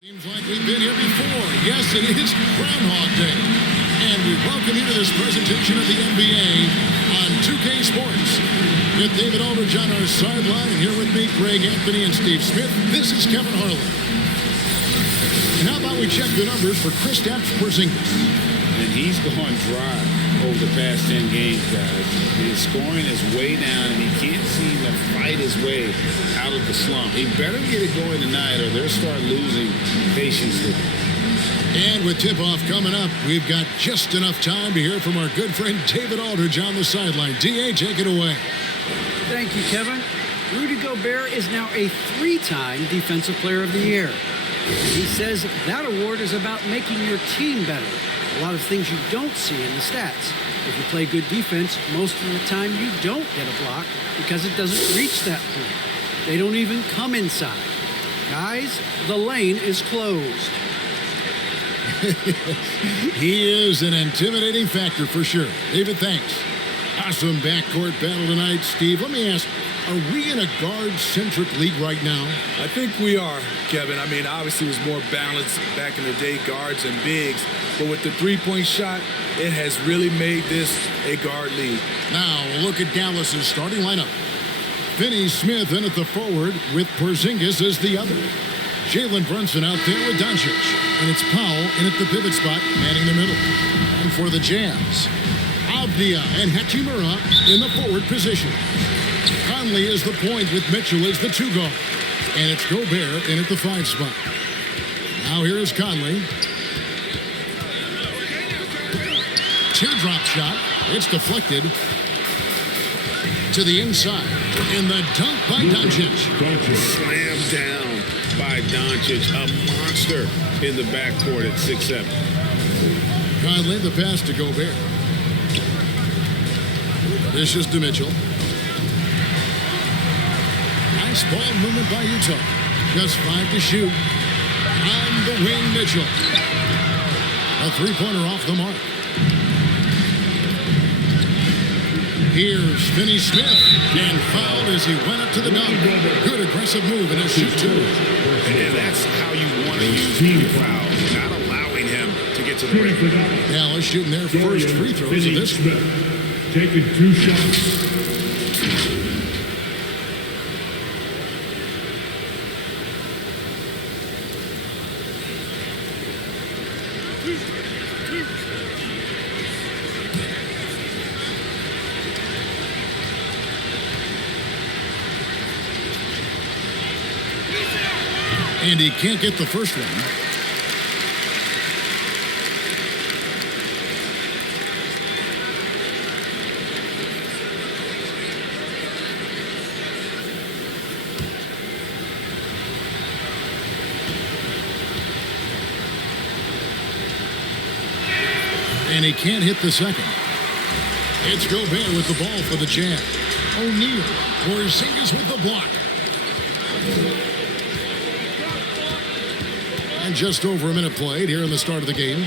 Seems like we've been here before. Yes, it is Groundhog Day. And we welcome you to this presentation of the NBA on 2K Sports. With David Aldridge on our sideline, and here with me, Greg Anthony and Steve Smith. This is Kevin Harlan. And how about we check the numbers for Kristaps Porzingis? And he's gone dry over the past 10 games, guys. His scoring is way down, and he can't seem to fight his way out of the slump. He better get it going tonight, or they'll start losing patience with him. And with tip-off coming up, we've got just enough time to hear from our good friend David Aldridge on the sideline. D.A., take it away. Thank you, Kevin. Rudy Gobert is now a three-time Defensive Player of the Year. He says that award is about making your team better. A lot of things you don't see in the stats. If you play good defense, most of the time you don't get a block because it doesn't reach that point. They don't even come inside. Guys, the lane is closed. He is an intimidating factor for sure. David, thanks. Awesome backcourt battle tonight. Steve, let me ask, are we in a guard-centric league right now? I think we are, Kevin. I mean, obviously it was more balanced back in the day, guards and bigs. But with the three-point shot, it has really made this a guard league. Now, we'll look at Dallas's starting lineup. Finney-Smith in at the forward with Porzingis as the other. Jalen Brunson out there with Doncic. And it's Powell in at the pivot spot, manning the middle. And for the Jazz, Avdia and Hachimura in the forward position. Conley is the point with Mitchell as the two guard. And it's Gobert in at the 5 spot. Now here is Conley. Teardrop shot. It's deflected to the inside. And the dunk by Doncic. Slammed down by Doncic. A monster in the backcourt at 6'7". Conley, the pass to Gobert. This is to Mitchell. Nice ball movement by Utah. Just 5 to shoot. On the wing, Mitchell. A three-pointer off the mark. Here's Finney-Smith. And fouled as he went up to the dunk. Good aggressive move and a shoot two. And that's how you want to use team fouls. Not allowing him to get to the rim. Dallas shooting their first free throws of this one. Taking 2 shots. And he can't get the first one. And he can't hit the second. It's Gobert with the ball for the Jazz. O'Neal. Porzingis with the block. And just over a minute played here in the start of the game.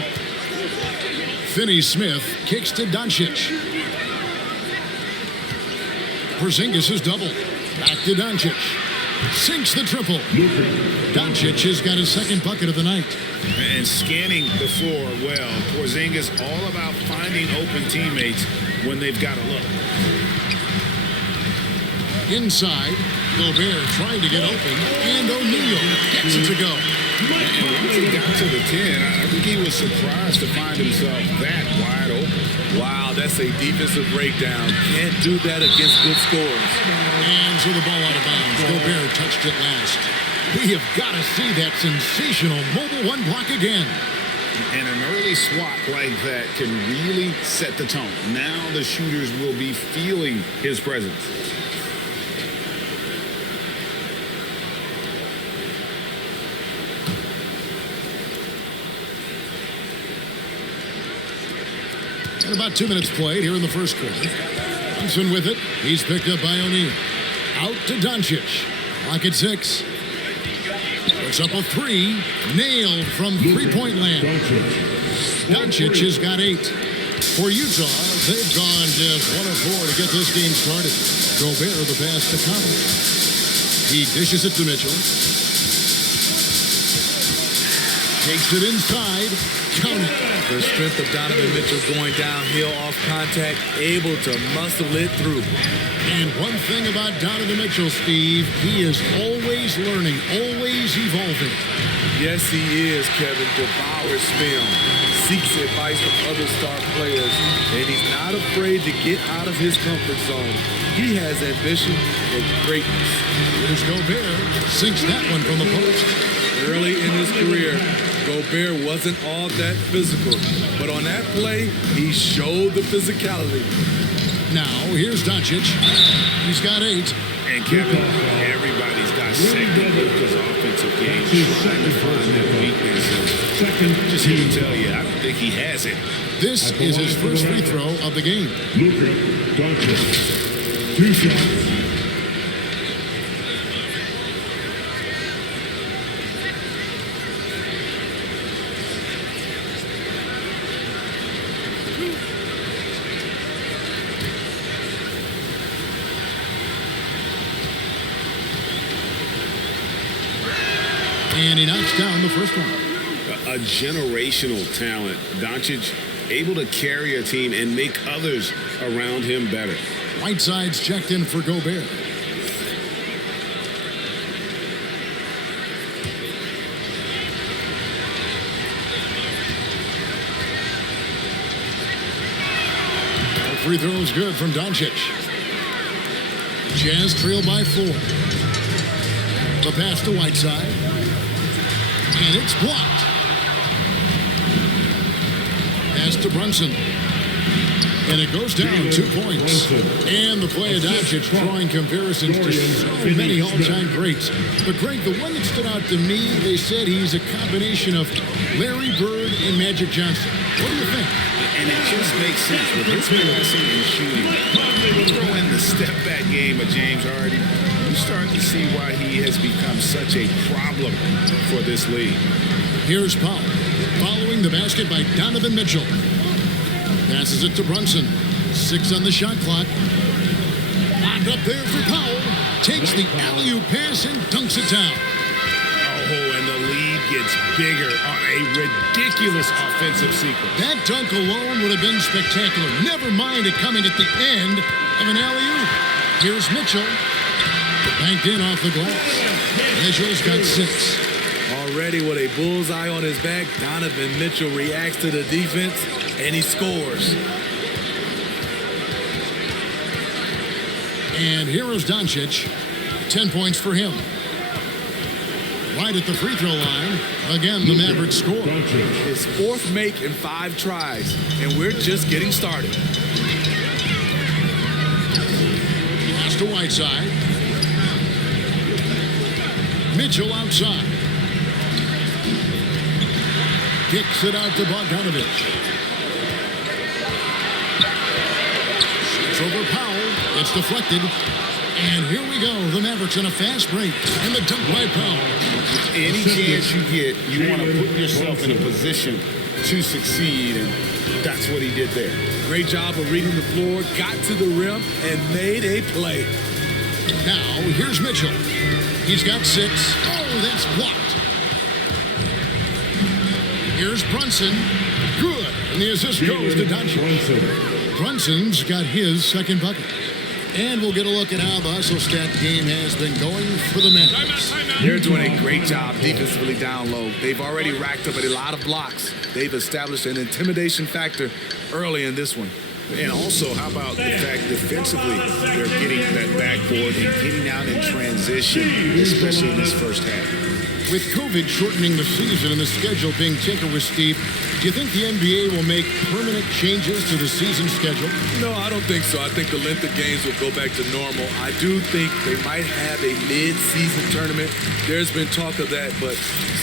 Finney-Smith kicks to Doncic. Porzingis is doubled. Back to Doncic. Sinks the triple. Doncic has got his second bucket of the night. And scanning the floor well. Porzingis all about finding open teammates when they've got a look. Inside, Gobert trying to get open, and O'Neal gets it to go. And once he got to the 10, I think he was surprised to find himself that wide open. Wow, that's a defensive breakdown. Can't do that against good scores. And so the ball out of bounds. Gobert touched it last. We have got to see that sensational mobile one block again. And an early swat like that can really set the tone. Now the shooters will be feeling his presence. And about 2 minutes played here in the first quarter. Brunson with it. He's picked up by O'Neal. Out to Doncic. Clock at 6. Puts up a 3. Nailed from three-point land. Doncic has got 8. For Utah, they've gone just 1 of 4 to get this game started. Gobert the pass to Conley. He dishes it to Mitchell. Takes it inside. Count it. The strength of Donovan Mitchell going downhill off contact, able to muscle it through. And one thing about Donovan Mitchell, Steve, he is always learning, always evolving. Yes, he is, Kevin. Devours film, seeks advice from other star players, and he's not afraid to get out of his comfort zone. He has ambition and greatness. Here's Gobert. Sinks that one from the post. Early in his career, Gobert wasn't all that physical, but on that play, he showed the physicality. Now, here's Doncic. He's got 8. And Kevin, everybody's dissecting Luka's offensive game, trying to find that weakness. Just here to tell you, I don't think he has it. This is his first free throw of the game. Luka Doncic. 2 shots. And he knocks down the first one. A generational talent. Doncic able to carry a team and make others around him better. Whiteside's checked in for Gobert. The free throw is good from Doncic. Jazz trail by 4. The pass to Whiteside. And it's blocked. Pass to Brunson. And it goes down 2 points. And the play of Doncic drawing comparisons to so many all-time greats. But Greg, the one that stood out to me, they said he's a combination of Larry Bird and Magic Johnson. What do you think? And it just makes sense with his passing and shooting. You throw in the step-back game of James Harden, you start to see why he has become such a problem for this league. Here's Powell, following the basket by Donovan Mitchell. Passes it to Brunson. 6 on the shot clock. Locked up there for Powell. Takes the alley-oop pass and dunks it down. Oh, and the lead gets bigger on a ridiculous offensive sequence. That dunk alone would have been spectacular. Never mind it coming at the end of an alley-oop. Here's Mitchell. Banked in off the glass. Mitchell's got 6. Already with a bullseye on his back, Donovan Mitchell reacts to the defense, and he scores. And here is Doncic. 10 points for him. Right at the free throw line. Again, the Mavericks score. His 4th make in 5 tries, and we're just getting started. Pass to Whiteside. Mitchell outside. Kicks it out to Bogdanovich. It's over Powell. It's deflected. And here we go. The Mavericks in a fast break. And the dunk by Powell. Any chance you get, you want to put yourself in a position to succeed, and that's what he did there. Great job of reading the floor, got to the rim, and made a play. Now, here's Mitchell. He's got 6. Oh, that's blocked. Here's Brunson. Good. And the assist goes to Doncic. Brunson's got his 2nd bucket. And we'll get a look at how the hustle stat game has been going for the Mavericks. They're doing a great job defensively down low. They've already racked up a lot of blocks. They've established an intimidation factor early in this one. And also, how about the fact defensively, they're getting that backboard and getting out in transition, especially in this first half. With COVID shortening the season and the schedule being tinkered with, Steve, do you think the NBA will make permanent changes to the season schedule? No, I don't think so. I think the length of games will go back to normal. I do think they might have a mid-season tournament. There's been talk of that, but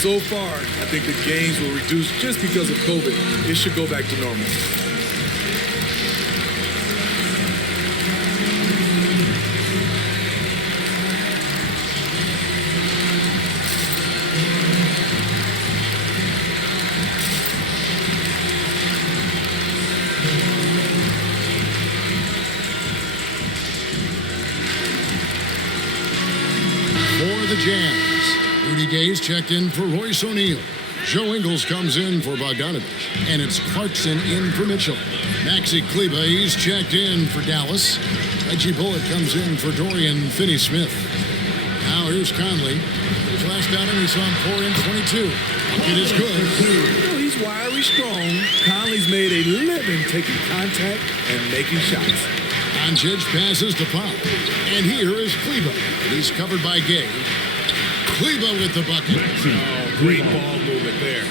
so far, I think the games will reduce just because of COVID. It should go back to normal. For the Jazz, Rudy Gay's checked in for Royce O'Neal. Joe Ingles comes in for Bogdanovich, and it's Clarkson in for Mitchell. Maxi Kleber, he's checked in for Dallas. Reggie Bullock comes in for Dorian Finney-Smith. Now here's Conley. His last outing, he saw him pour in 22. It is good. He's wildly strong. Conley's made a living taking contact and making shots. Doncic passes to Pop. And here is Kleber. He's covered by Gay. Kleber with the bucket. Oh, great ball movement there.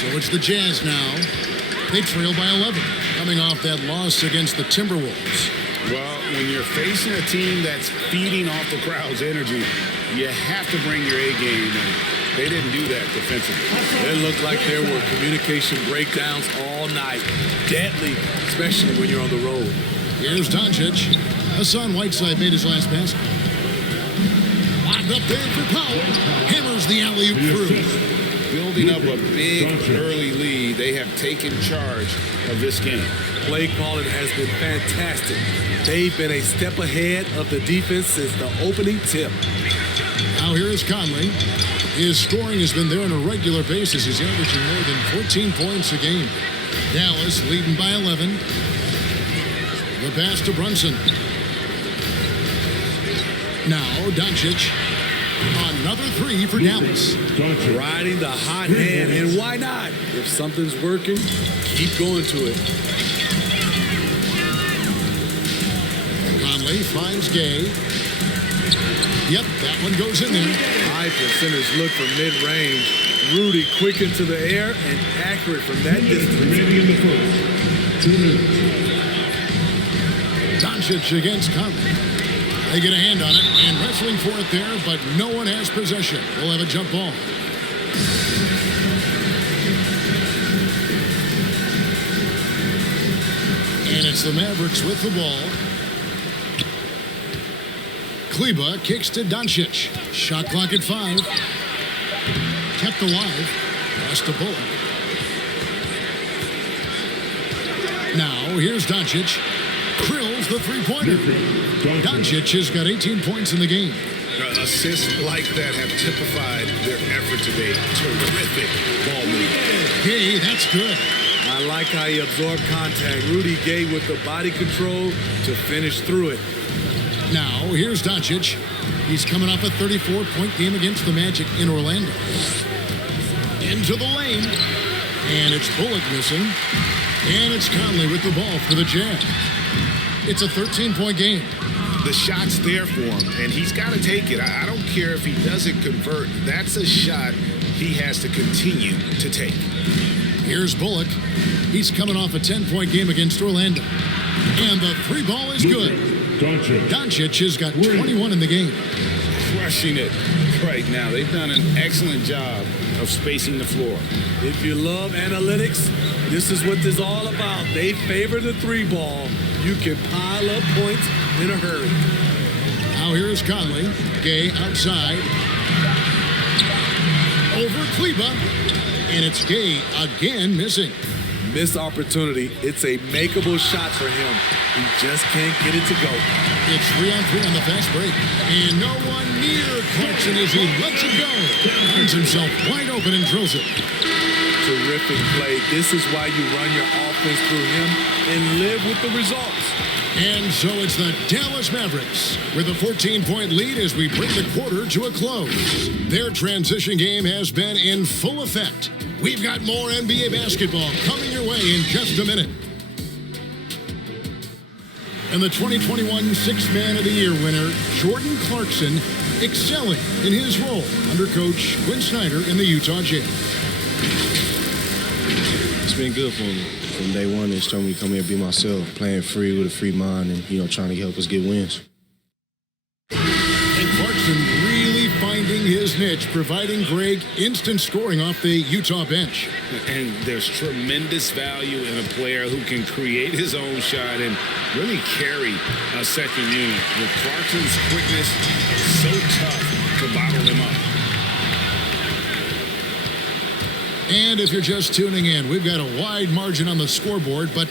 So it's the Jazz now. They trail by 11, coming off that loss against the Timberwolves. Well, when you're facing a team that's feeding off the crowd's energy, you have to bring your A game, and they didn't do that defensively. It looked like there were communication breakdowns all night. Deadly, especially when you're on the road. Here's Doncic. Hassan Whiteside made his last basket. Locked up there for Powell. Hammers the alley-oop through. Building up a big early lead, they have taken charge of this game. Play calling has been fantastic. They've been a step ahead of the defense since the opening tip. Now here is Conley. His scoring has been there on a regular basis. He's averaging more than 14 points a game. Dallas leading by 11. The pass to Brunson. Now Doncic. Another three for Dallas. Riding the hot hand, and why not? If something's working, keep going to it. Conley finds Gay. Yep, that one goes in there. High percentage look from mid-range. Rudy quick into the air and accurate from that distance. Remaining in the first. 2 minutes. Doncic against Conley. They get a hand on it and wrestling for it there, but no one has possession. We'll have a jump ball. And it's the Mavericks with the ball. Kleber kicks to Doncic. Shot clock at 5. Kept alive. Pass to Bullock. Now here's Doncic. Drills the three-pointer. Doncic has got 18 points in the game. Assists like that have typified their effort today. Terrific ball movement. Gay, that's good. I like how he absorbed contact. Rudy Gay with the body control to finish through it. Now, here's Doncic. He's coming off a 34-point game against the Magic in Orlando. Into the lane. And it's Bullock missing. And it's Conley with the ball for the Jazz. It's a 13-point game. The shot's there for him, and he's got to take it. I don't care if he doesn't convert. That's a shot he has to continue to take. Here's Bullock. He's coming off a 10-point game against Orlando. And the three ball is good. Doncic has got 21 in the game. Crushing it right now. They've done an excellent job of spacing the floor. If you love analytics, this is what this is all about. They favor the three ball. You can pile up points in a hurry. Now here's Conley. Gay outside. Over Kleber. And it's Gay again missing. Missed opportunity. It's a makeable shot for him. He just can't get it to go. It's 3-on-3 on the fast break. And no one near Clarkson as he lets it go. Finds himself wide open and drills it. Terrific play. This is why you run your offense through him and live with the results. And so it's the Dallas Mavericks with a 14-point lead as we bring the quarter to a close. Their transition game has been in full effect. We've got more NBA basketball coming your way in just a minute. And the 2021 Sixth Man of the Year winner, Jordan Clarkson, excelling in his role under Coach Quinn Snyder in the Utah Jazz. It's been good for me. From day one, it's told me to come here and be myself, playing free with a free mind and, trying to help us get wins. And Clarkson really finding his niche, providing Greg instant scoring off the Utah bench. And there's tremendous value in a player who can create his own shot and really carry a second unit. With Clarkson's quickness, it's so tough to bottle him up. And if you're just tuning in, we've got a wide margin on the scoreboard, but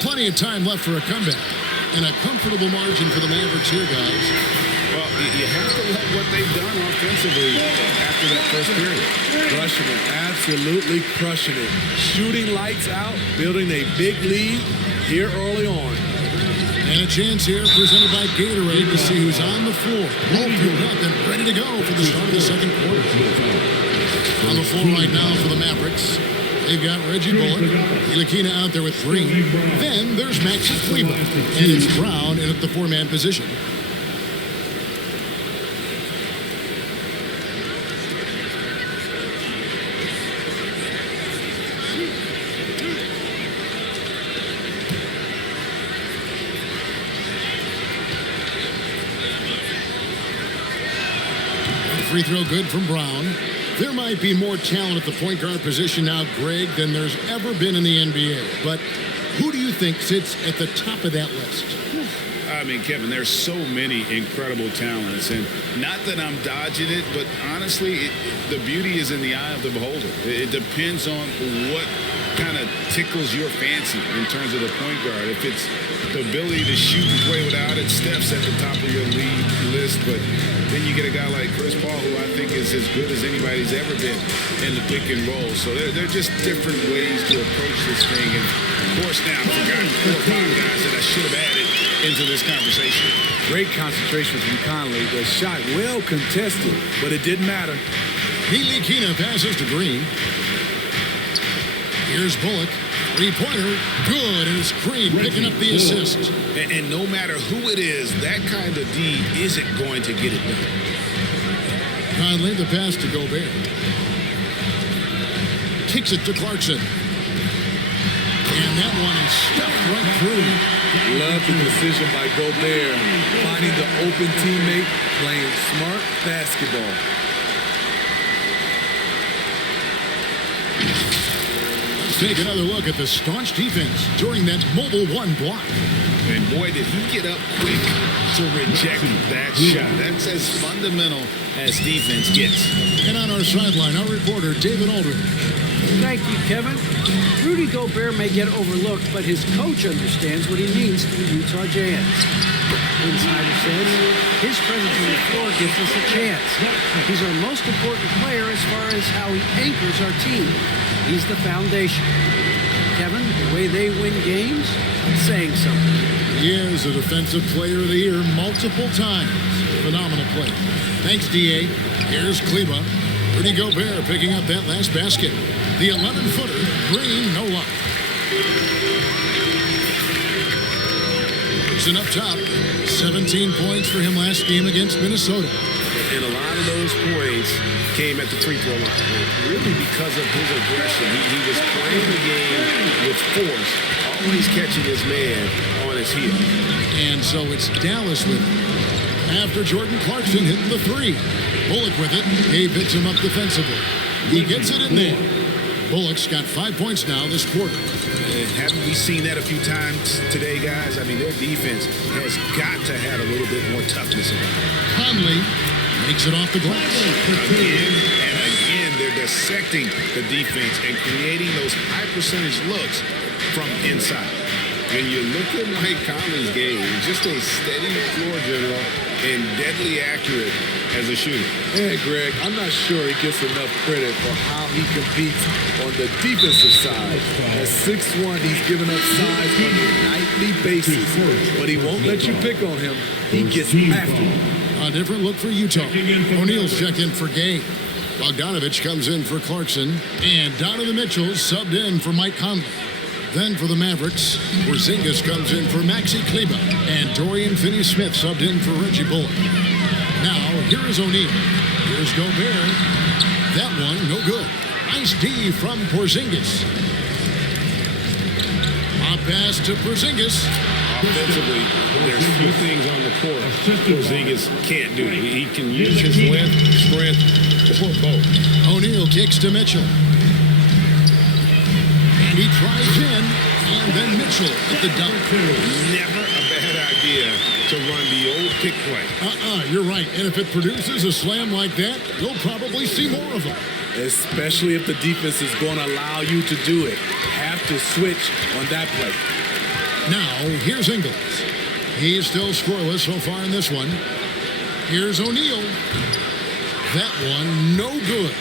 plenty of time left for a comeback. And a comfortable margin for the Mavericks here, guys. Well, You have to love what they've done offensively after that first period. Crushing it, absolutely crushing it. Shooting lights out, building a big lead here early on. And a chance here presented by Gatorade to see who's on the floor. All fueled up and ready to go for the start of the second quarter. On the floor right now for the Mavericks, they've got Reggie Bullock, Ilakina out there with 3. Then there's Maxi Kleber, and it's Brown in at the 4-man position. Free throw good from Brown. There might be more talent at the point guard position now, Greg, than there's ever been in the NBA. But who do you think sits at the top of that list? I mean, Kevin, there's so many incredible talents. And not that I'm dodging it, but honestly, the beauty is in the eye of the beholder. It depends on what kind of tickles your fancy in terms of the point guard. If it's the ability to shoot and play without it, Steph's at the top of your league list. But then you get a guy like Chris Paul, who I think is as good as anybody's ever been in the pick and roll. So they're just different ways to approach this thing. And of course, now I've forgotten 4 or 5 guys that I should have added into this conversation. Great concentration from Conley. The shot well contested, but it didn't matter. Ilakina passes to Green. Here's Bullock. 3-pointer, good, and it's Green picking up the assist. And no matter who it is, that kind of D isn't going to get it done. Conley, the pass to Gobert. Kicks it to Clarkson. And that one is stuffed right through. Love the decision by Gobert, finding the open teammate, playing smart basketball. Take another look at the staunch defense during that mobile 1 block. And boy, did he get up quick to reject that shot. That's as fundamental as defense gets. And on our sideline, our reporter, David Aldridge. Thank you, Kevin. Rudy Gobert may get overlooked, but his coach understands what he means to the Utah Jazz. Quinn Snyder says his presence on the floor gives us a chance. He's our most important player as far as how he anchors our team. He's the foundation. Kevin, the way they win games, I'm saying something. He is a Defensive Player of the Year multiple times. Phenomenal play. Thanks, D.A. Here's Kleber. Rudy Gobert picking up that last basket. The 11-footer, Green, no luck. It's up top. 17 points for him last game against Minnesota. And a lot of those points came at the free throw line. Really because of his aggression. He was playing the game with force, always catching his man on his heel. And so it's Dallas with it. After Jordan Clarkson hitting the 3. Bullock with it. He picks him up defensively. He gets it in there. Bullock's got 5 points now this quarter. Haven't we seen that a few times today, guys? I mean, their defense has got to have a little bit more toughness about it. Conley makes it off the glass. Again and again, they're dissecting the defense and creating those high percentage looks from inside. When you look at Mike Conley's game, just a steady floor general and deadly accurate as a shooter. Yeah, Greg, I'm not sure he gets enough credit for how he competes on the defensive side. At 6'1", he's giving up size on a nightly basis, but he won't let you pick on him. He gets after him. A different look for Utah. O'Neal's checked in for Gay. Bogdanovich comes in for Clarkson. And Donovan Mitchell subbed in for Mike Conley. Then for the Mavericks, Porzingis comes in for Maxi Kleber. And Dorian Finney-Smith subbed in for Reggie Bullock. Now, here is O'Neal. Here's Gobert. That one, no good. Nice D from Porzingis. A pass to Porzingis. Offensively, there's few things on the court Porzingis can't do. He can use his length, strength, or both. O'Neal kicks to Mitchell. And he drives in, and then Mitchell at the dunk. Never a bad idea to run the old pick play. You're right. And if it produces a slam like that, you'll probably see more of them. Especially if the defense is going to allow you to do it. Have to switch on that play. Now, here's Ingles. He's still scoreless so far in this one. Here's O'Neal. That one, no good.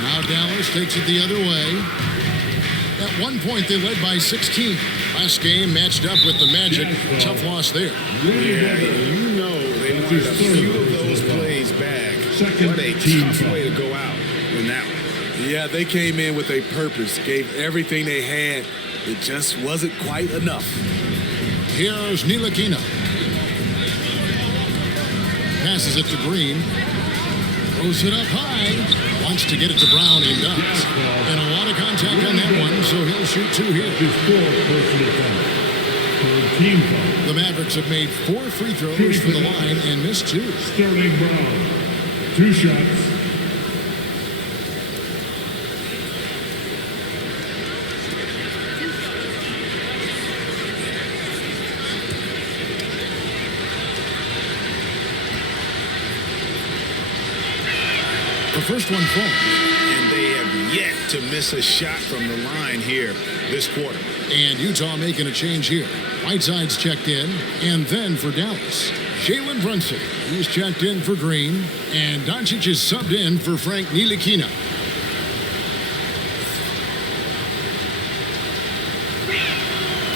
Now Dallas takes it the other way. At one point, they led by 16. Last game matched up with the Magic. Tough loss there. Yeah, you know they wanted a few of those plays back. What a tough way to go out in that one. Yeah, they came in with a purpose, gave everything they had. It just wasn't quite enough. Here's Ntilikina. Passes it to Green. Throws it up high. Wants to get it to Brown and does. And a lot of contact on that one, so he'll shoot 2 here. The Mavericks have made 4 free throws from the line and missed 2. Sterling Brown, 2 shots. The first one falls. And they have yet to miss a shot from the line here this quarter. And Utah making a change here. Whiteside's checked in, and then for Dallas, Jalen Brunson. He's checked in for Green, and Doncic is subbed in for Frank Ntilikina.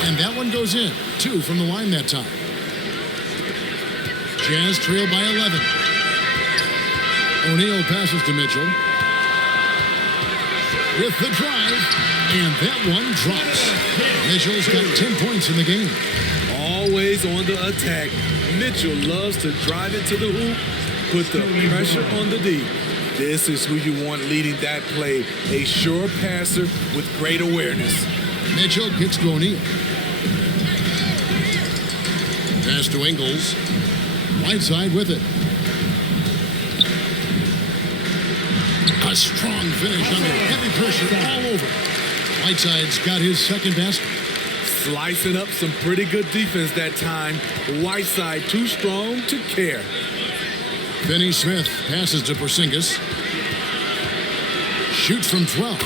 And that one goes in. 2 from the line that time. Jazz trail by 11. O'Neal passes to Mitchell. With the drive, and that one drops. Mitchell's got 10 points in the game. Always on the attack. Mitchell loves to drive it to the hoop, put the pressure on the D. This is who you want leading that play. A sure passer with great awareness. Mitchell kicks to O'Neal. Pass to Ingles. Whiteside with it. A strong finish under heavy pressure all over. Whiteside's got his second basket. Slicing up some pretty good defense that time. Whiteside too strong to care. Finney Smith passes to Porzingis. Shoots from 12.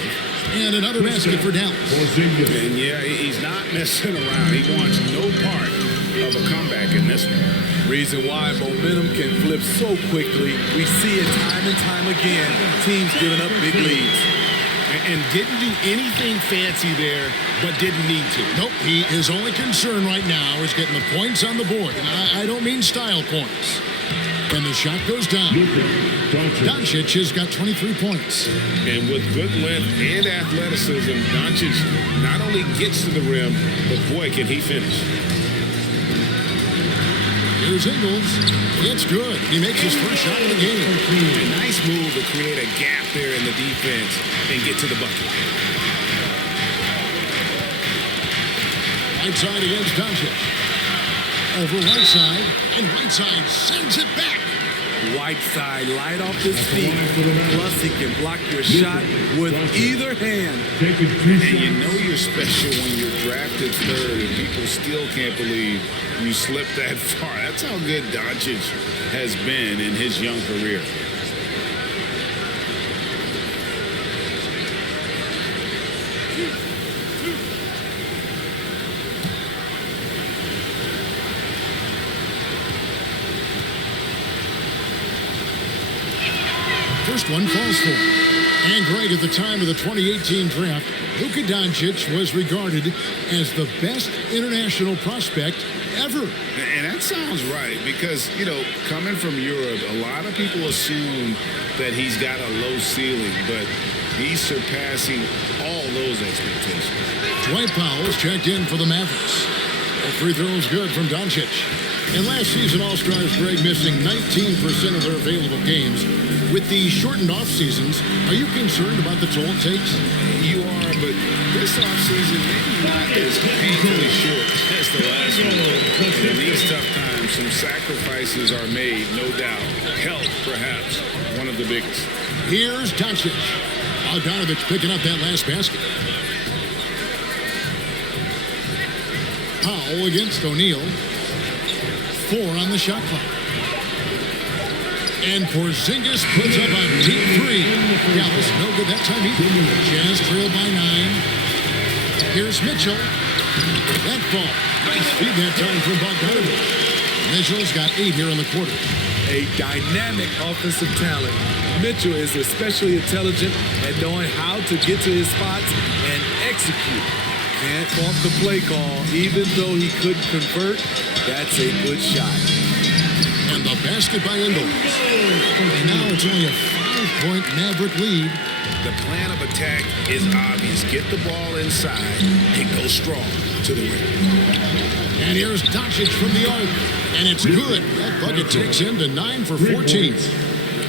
And another basket for Dallas. And yeah, he's not messing around. He wants no part of a comeback in this one. Reason why momentum can flip so quickly. We see it time and time again. Teams giving up big leads. And didn't do anything fancy there, but didn't need to. Nope, his only concern right now is getting the points on the board. And I don't mean style points. And the shot goes down. Doncic has got 23 points. And with good length and athleticism, Doncic not only gets to the rim, but boy, can he finish. Here's Ingles. It's good. He makes his first shot of the game. A nice move to create a gap there in the defense and get to the bucket. Whiteside against Doncic. Over Whiteside, and Whiteside sends it back. Whiteside light off his feet. Plus he can block your shot with either hand. And you know you're special when you're drafted 3rd and people still can't believe you slipped that far. That's how good Doncic has been in his young career. First one falls for him. And Greg, at the time of the 2018 draft, Luka Doncic was regarded as the best international prospect ever. And that sounds right because, you know, coming from Europe, a lot of people assume that he's got a low ceiling, but he's surpassing all those expectations. Dwight Powell's checked in for the Mavericks. A free throw is good from Doncic. And last season, All-Stars Greg missing 19% of their available games. With the shortened off seasons, are you concerned about the toll it takes? You are, but this offseason maybe not as painfully short as the last one. In these tough times, some sacrifices are made, no doubt. Health, perhaps, one of the biggest. Here's Doncic. Bogdanovich picking up that last basket. Powell against O'Neal. 4 on the shot clock. And Porzingis puts up a deep 3. Dallas, no good that time either. Jazz trail by 9. Here's Mitchell. That ball. Nice feed that time from Bogdanovich. Mitchell's got 8 here in the quarter. a dynamic offensive talent. Mitchell is especially intelligent at knowing how to get to his spots and execute. Can't fault the play call, even though he couldn't convert. That's a good shot. And the basket by Ingles. And now it's only a 5-point Maverick lead. The plan of attack is obvious. Get the ball inside and go strong to the rim. And here's Doncic from the arc. And it's good. That bucket takes him to 9 for 14.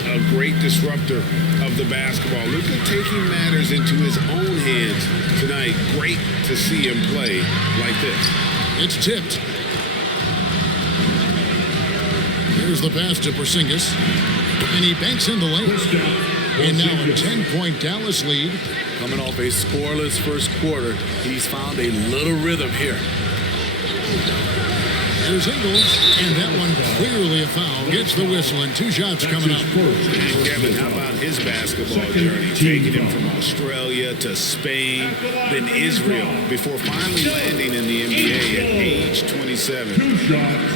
A great disruptor of the basketball. Luka taking matters into his own hands tonight. Great to see him play like this. It's tipped. Here's the pass to Porzingis. And he banks in the lane. And now a 10-point Dallas lead. Coming off a scoreless first quarter, he's found a little rhythm here. There's Ingles, and that one clearly a foul. Gets the whistle, and 2 shots coming up. And Kevin, how about his basketball journey? Taking him from Australia to Spain, then Israel, before finally landing in the NBA at age 27.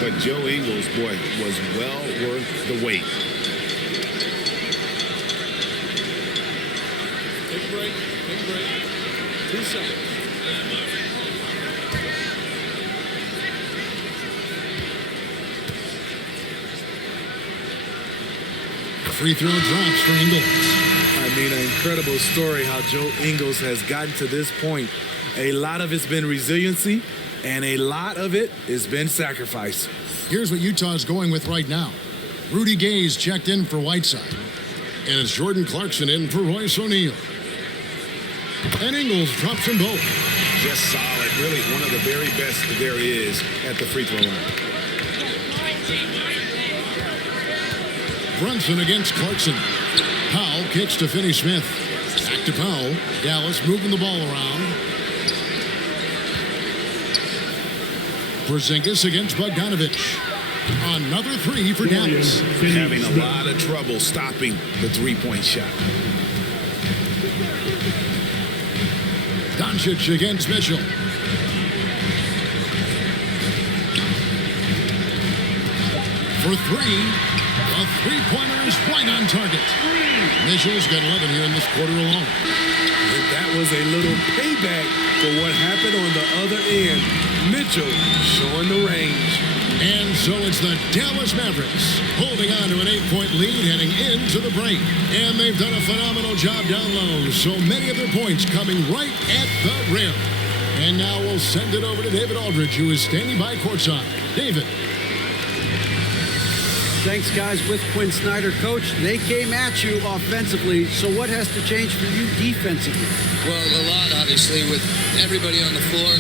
But Joe Ingles, boy, was well worth the wait. Take a break. 2 seconds. Free throw drops for Ingles. I mean, an incredible story how Joe Ingles has gotten to this point. A lot of it's been resiliency, and a lot of it has been sacrifice. Here's what Utah's going with right now. Rudy Gay's checked in for Whiteside. And it's Jordan Clarkson in for Royce O'Neal. And Ingles drops them both. Just solid. Really one of the very best there is at the free throw line. Brunson against Clarkson. Powell kicks to Finney-Smith. Back to Powell. Dallas moving the ball around. Porzingis against Bogdanovich. Another 3 for Dallas. Having a lot of trouble stopping the three-point shot. Doncic against Mitchell. For 3. A three-pointer is right on target. Mitchell's got 11 here in this quarter alone. And that was a little payback for what happened on the other end. Mitchell showing the range. And so it's the Dallas Mavericks holding on to an 8-point lead heading into the break. And they've done a phenomenal job down low. So many of their points coming right at the rim. And now we'll send it over to David Aldridge, who is standing by courtside. David. Thanks, guys. With Quinn Snyder, Coach, they came at you offensively. So what has to change for you defensively? Well, a lot, obviously, with everybody on the floor.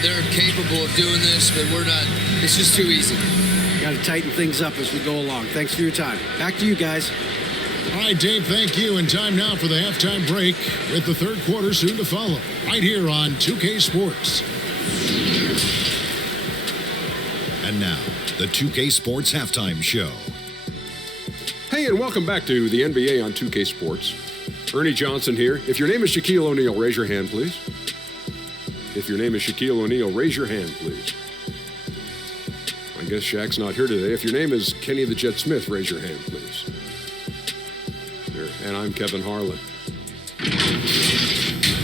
They're capable of doing this, but we're not. It's just too easy. Got to tighten things up as we go along. Thanks for your time. Back to you guys. All right, Dave, thank you. And time now for the halftime break with the third quarter soon to follow. Right here on 2K Sports. And now, the 2K Sports Halftime Show. Hey, and welcome back to the NBA on 2K Sports. Ernie Johnson here. If your name is Shaquille O'Neal, raise your hand, please. If your name is Shaquille O'Neal, raise your hand, please. I guess Shaq's not here today. If your name is Kenny the Jet Smith, raise your hand, please. There. And I'm Kevin Harlan.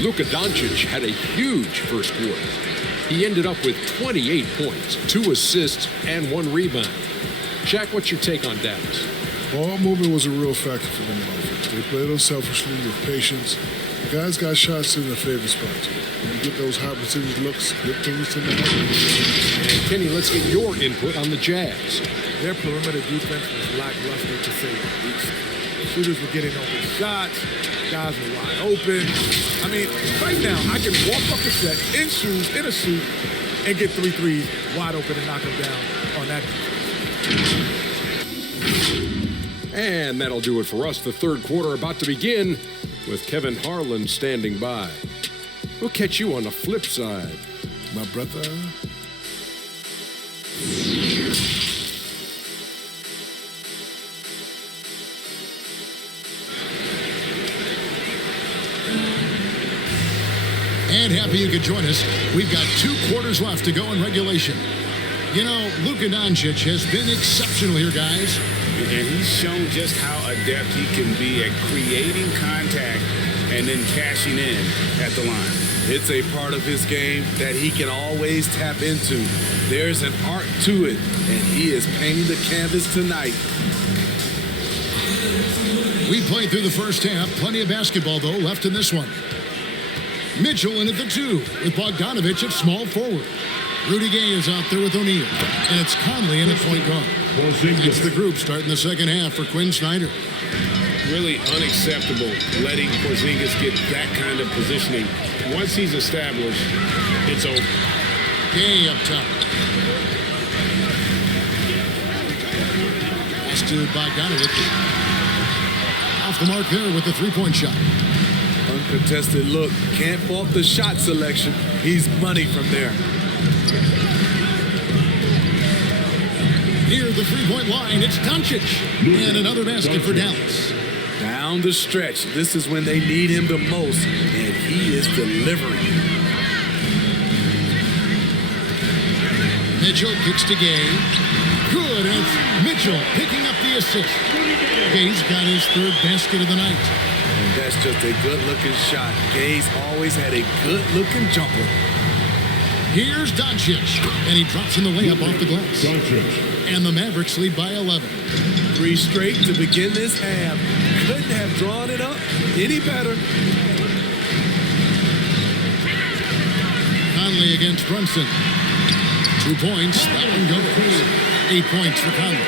Luka Doncic had a huge first quarter. He ended up with 28 points, 2 assists, and 1 rebound. Shaq, what's your take on Dallas? Ball movement was a real factor for them on offense. They played unselfishly with patience. The guys got shots in their favorite spots. When you get those high percentage looks, good things to happen. And Kenny, let's get your input on the Jazz. Their perimeter defense was lackluster, to say the least. Shooters were getting open shots. Guys were wide open. I mean, right now, I can walk off the set in shoes, in a suit, and get 3 threes wide open and knock them down on that defense. And that'll do it for us. The third quarter about to begin with Kevin Harlan standing by. We'll catch you on the flip side. My brother. And happy you could join us. We've got 2 quarters left to go in regulation. You know, Luka Doncic has been exceptional here, guys. And he's shown just how adept he can be at creating contact and then cashing in at the line. It's a part of his game that he can always tap into. There's an art to it, and he is painting the canvas tonight. We played through the first half. Plenty of basketball, though, left in this one. Mitchell in at the 2 with Bogdanovich at small forward. Rudy Gay is out there with O'Neal. And it's Conley in at point guard. That's the group starting the second half for Quinn Snyder. Really unacceptable letting Porzingis get that kind of positioning. Once he's established, it's over. Gay up top. Pass to Bogdanovich. Off the mark there with the three-point shot. Uncontested look. Can't fault the shot selection. He's money from there. Near the three-point line, it's Doncic. And another basket for Dallas. Down the stretch. This is when they need him the most, and he is delivering. Mitchell kicks to Gay. Good, and it's Mitchell picking up the assist. Gay's got his third basket of the night. And that's just a good-looking shot. Gay's always had a good-looking jumper. Here's Doncic, and he drops in the layup off the glass. And the Mavericks lead by 11. 3 straight to begin this half. Couldn't have drawn it up any better. Conley against Brunson. 2 points. That one goes. 8 points for Conley.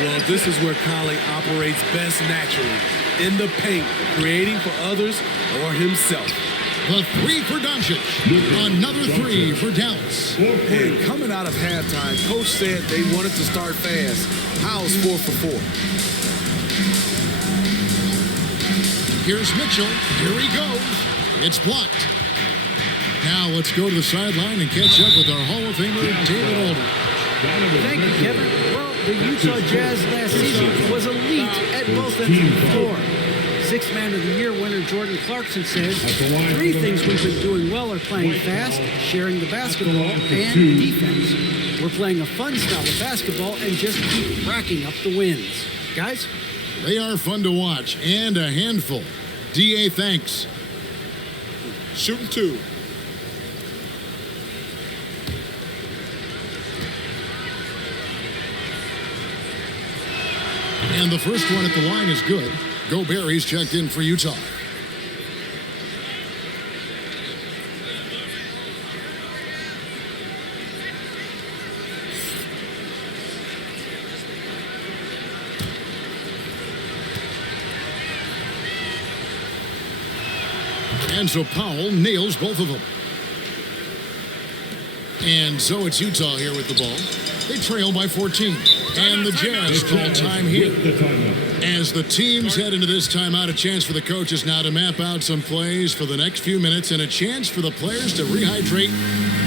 Well, this is where Conley operates best naturally. In the paint, creating for others or himself. The 3 for Doncic. Another 3 for Dallas. And coming out of halftime, Coach said they wanted to start fast. How's 4 for 4? Here's Mitchell. Here he goes. It's blocked. Now let's go to the sideline and catch up with our Hall of Famer, David Aldridge. Thank you, Kevin. Well, the Utah Jazz last season was elite at both ends of the floor. Sixth Man of the Year winner Jordan Clarkson says 3 things we've been doing well are playing fast, sharing the basketball, and defense. We're playing a fun style of basketball and just keep racking up the wins. Guys? They are fun to watch and a handful. D.A., thanks. Shooting 2. And the first one at the line is good. Gobert, he's checked in for Utah. And so Powell nails both of them. And so it's Utah here with the ball. They trail by 14. And the Jazz call time here. As the teams head into this timeout, a chance for the coaches now to map out some plays for the next few minutes and a chance for the players to rehydrate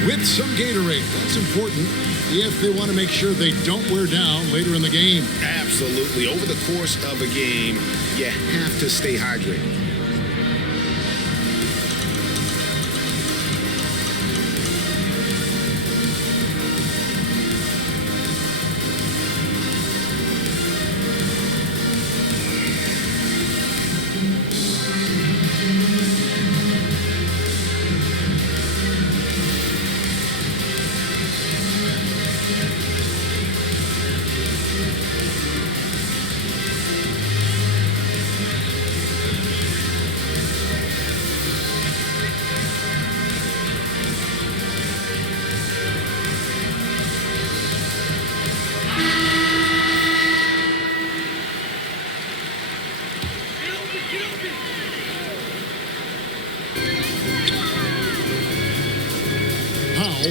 with some Gatorade. That's important if they want to make sure they don't wear down later in the game. Absolutely. Over the course of a game, you have to stay hydrated.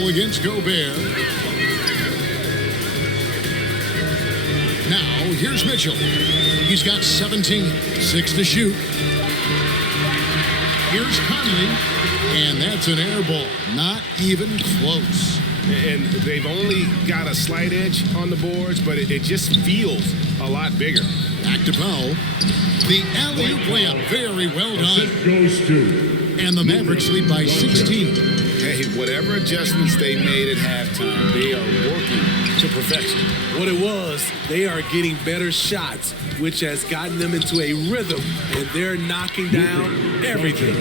Against Gobert. Now, here's Mitchell. He's got 17, 6 to shoot. Here's Conley, and that's an air ball. Not even close. And they've only got a slight edge on the boards, but it just feels a lot bigger. Back to Powell. The alley-oop layup, very well done. Goes to And the Mavericks lead by 16. Hey, whatever adjustments they made at halftime, they are working to perfection. What it was, they are getting better shots, which has gotten them into a rhythm, and they're knocking down everything.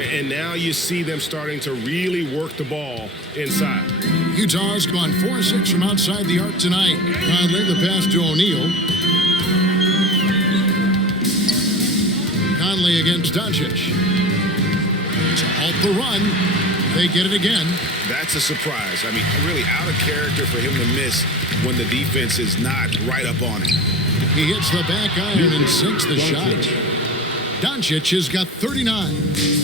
And now you see them starting to really work the ball inside. Utah's gone 4-6 from outside the arc tonight. Conley, the pass to O'Neal. Conley against Doncic. To halt the run. They get it again. That's a surprise. I mean, really out of character for him to miss when the defense is not right up on him. He hits the back iron and sinks the shot. Doncic has got 39.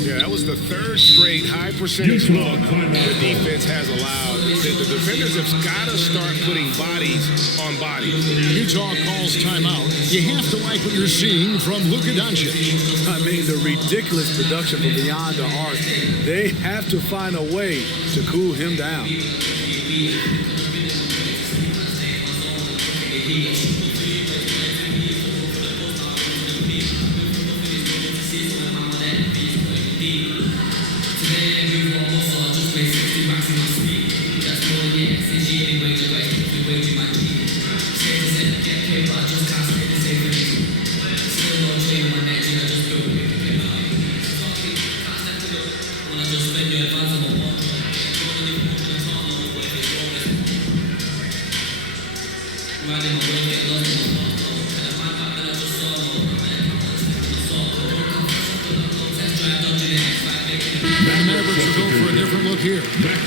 Yeah, that was the third straight high percentage look the defense has allowed. The defenders have got to start putting bodies on bodies. Utah calls timeout. You have to like what you're seeing from Luka Doncic. I mean, the ridiculous production from beyond the arc. They have to find a way to cool him down.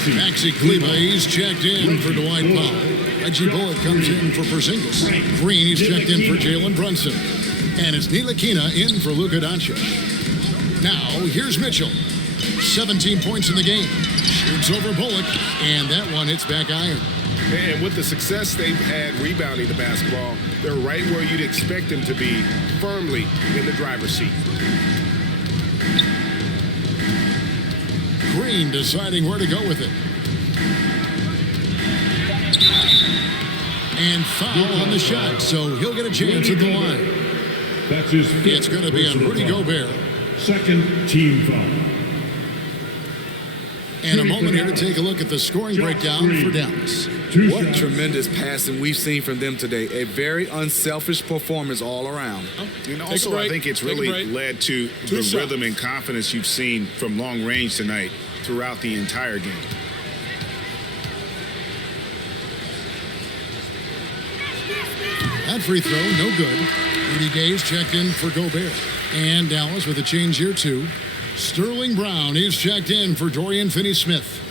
Maxi Kleba, he's checked in for Dwight Powell. Reggie Bullock comes in for Porzingis. Green, he's checked in for Jalen Brunson. And it's Ntilikina in for Luka Doncic. Now, here's Mitchell. 17 points in the game. Shoots over Bullock, and that one hits back iron. And with the success they've had rebounding the basketball, they're right where you'd expect them to be, firmly in the driver's seat. Green deciding where to go with it. And foul on the shot, so he'll get a chance at the line. That's his fifth. It's going to be on Rudy Gobert. Second team foul. And a moment here to take a look at the scoring breakdown for Dallas. What tremendous passing we've seen from them today. A very unselfish performance all around. And also, I think it's really led to the rhythm and confidence you've seen from long range tonight throughout the entire game. That free throw, no good. Rudy Gay's checked in for Gobert. And Dallas with a change here, too. Sterling Brown is checked in for Dorian Finney-Smith.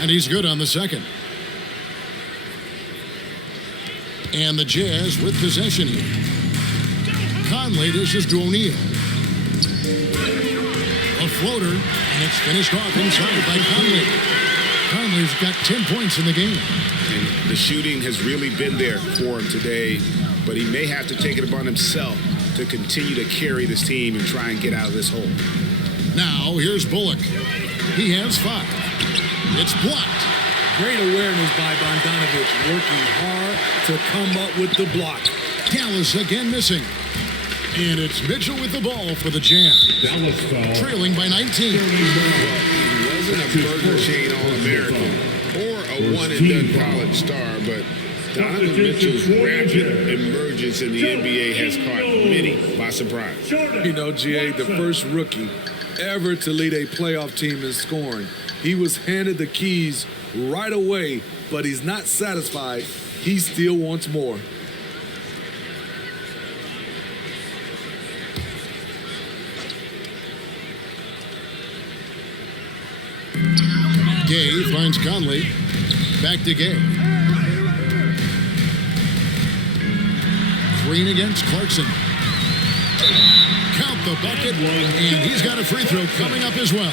And he's good on the second. And the Jazz with possession here. Conley dishes to O'Neal. A floater, and it's finished off inside by Conley. Conley's got 10 points in the game. And the shooting has really been there for him today, but he may have to take it upon himself to continue to carry this team and try and get out of this hole. Now, here's Bullock. He has 5. It's blocked. Great awareness by Bogdanovich, working hard to come up with the block. Dallas again missing. And it's Mitchell with the ball for the Jazz. Dallas foul. Trailing by 19. He wasn't a Burger Chain All-American or a one-and-done college star, but Donovan Mitchell's rapid emergence in the NBA has caught many by surprise. You know, GA, the first rookie ever to lead a playoff team in scoring. He was handed the keys right away, but he's not satisfied. He still wants more. Gay finds Conley. Back to Gay. Green against Clarkson. Count the bucket, and he's got a free throw coming up as well.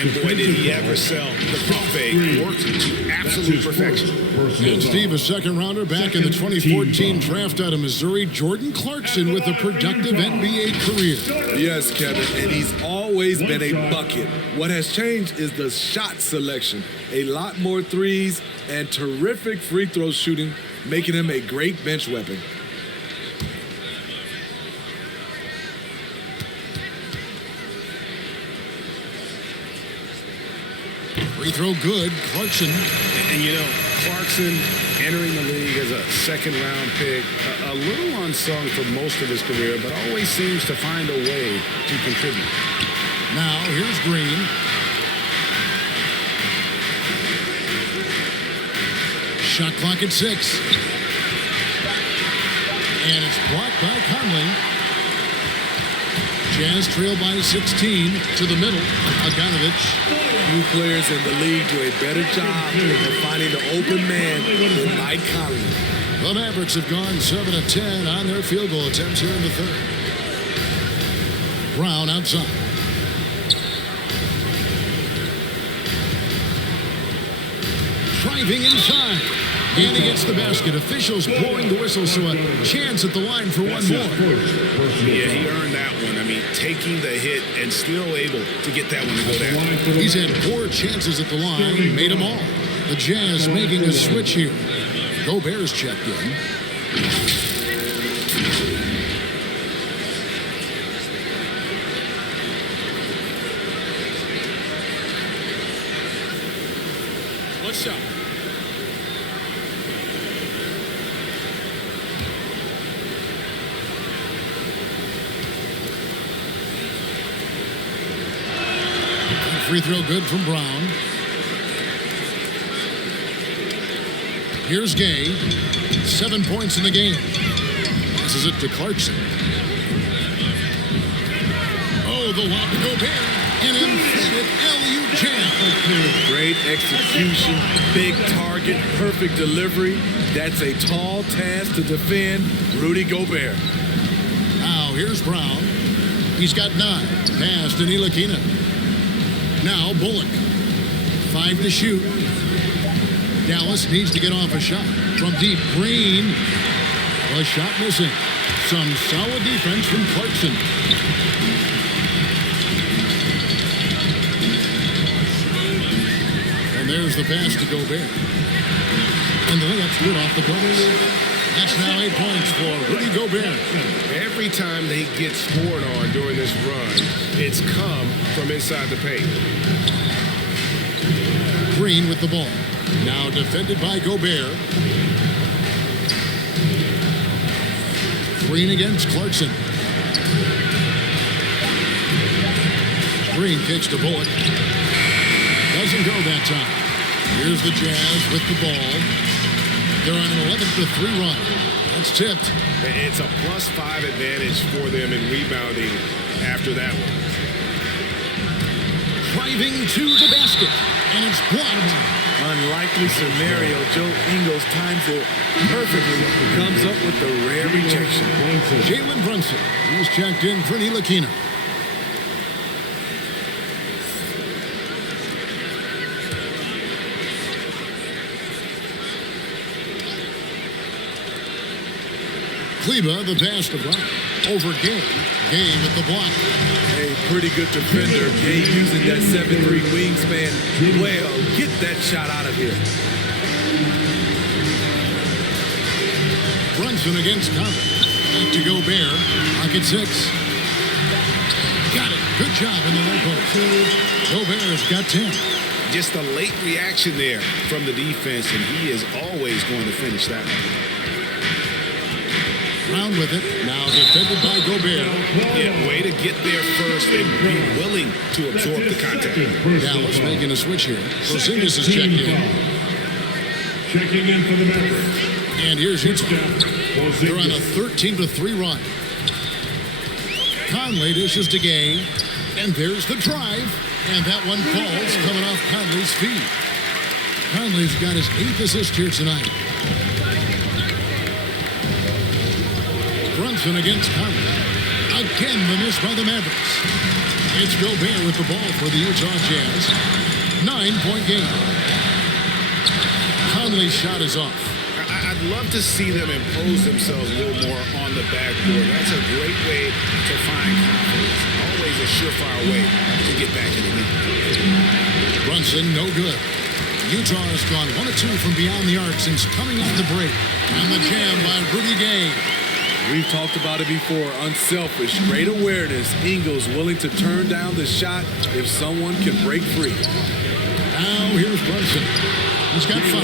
And boy, did he ever sell the pump fake. Worked to absolute perfection. And Steve, a second-rounder back in the 2014 draft out of Missouri, Jordan Clarkson with a productive NBA career. Yes, Kevin, and he's always been a bucket. What has changed is the shot selection. A lot more threes and terrific free throw shooting, making him a great bench weapon. Free throw good, Clarkson. And you know, Clarkson entering the league as a second-round pick, a little unsung for most of his career, but always seems to find a way to contribute. Now, here's Green. Shot clock at 6. And it's blocked by Conley. Jazz trail by 16 to the middle. Bogdanovich. Few players in the league do a better job of finding the open man than Mike Conley. The Mavericks have gone 7 of 10 on their field goal attempts here in the third. Brown outside. Driving inside. And he gets the basket. Officials blowing the whistle, so a chance at the line for one more. Yeah, he earned that one. I mean, taking the hit and still able to get that one to go down. He's had 4 chances at the line, made them all. The Jazz making a switch here. Gobert's checked in. What's up? Free throw good from Brown. Here's Gay. 7 points in the game. This is it to Clarkson. Oh, the lob to Gobert. An inflated alley-oop jam. Great execution, big target, perfect delivery. That's a tall task to defend Rudy Gobert. Now here's Brown. He's got 9. Pass to Ntilikina. Now Bullock. 5 to shoot. Dallas needs to get off a shot. From deep, Green. A shot missing. Some solid defense from Clarkson. And there's the pass to Gobert. And the layup's good off the glass. That's now 8 points for Rudy Gobert. Every time they get scored on during this run, it's come from inside the paint. Green with the ball. Now defended by Gobert. Green against Clarkson. Green kicks to Bullock. Doesn't go that time. Here's the Jazz with the ball. They're on an 11-3 run. That's tipped. It's a +5 advantage for them in rebounding after that one. Driving to the basket, and it's blocked. Unlikely scenario. Joe Ingles times it perfectly. Comes up with the rare rejection. Jalen Brunson. He's checked in for Ntilikina. Kleba, the pass to Brown. Over Gay. Gay with the block. A pretty good defender. Gay using that 7'3" wingspan well. Get that shot out of here. Brunson against Conley. Back to Gobert. Pocket 6. Got it. Good job in the low post. Gobert's got 10. Just a late reaction there from the defense, and he is always going to finish that one. Brown with it. Now defended by Gobert. Yeah, way to get there first and be willing to absorb the contact. Dallas making a switch here. Porzingis is checked in. Checking in for the Mavericks. And here's Utah. They're on a 13-3 run. Conley dishes to Gay. And there's the drive. And that one falls coming off Conley's feet. Conley's got his 8th assist here tonight. Brunson against Conley. Again, the miss by the Mavericks. It's Gobert with the ball for the Utah Jazz. 9-point game. Conley's shot is off. I'd love to see them impose themselves a little more on the backboard. That's a great way to find confidence. Always a surefire way to get back in the game. Brunson, no good. Utah has gone 1 of 2 from beyond the arc since coming off the break. And the jam by Rudy Gay. We've talked about it before. Unselfish, great awareness. Ingles willing to turn down the shot if someone can break free. Now here's Brunson. He's got 5.